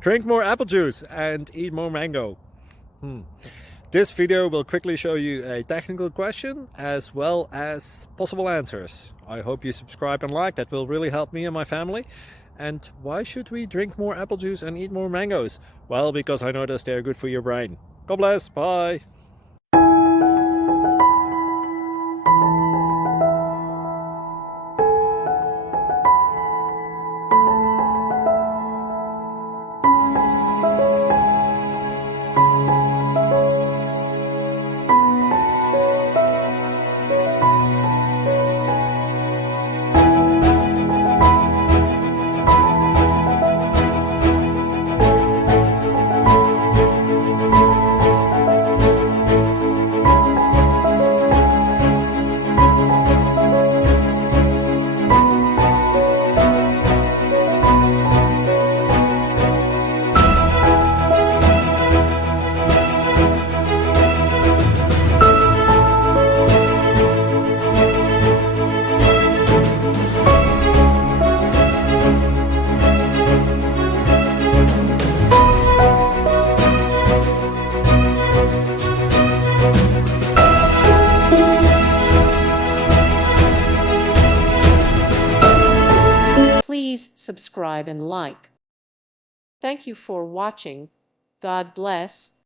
Drink more apple juice and eat more mango. This video will quickly show you a technical question as well as possible answers. I hope you subscribe and like, that will really help me and my family. And why should we drink more apple juice and eat more mangoes? Well, because I noticed they're good for your brain. God bless, bye! Please subscribe and like. Thank you for watching. God bless.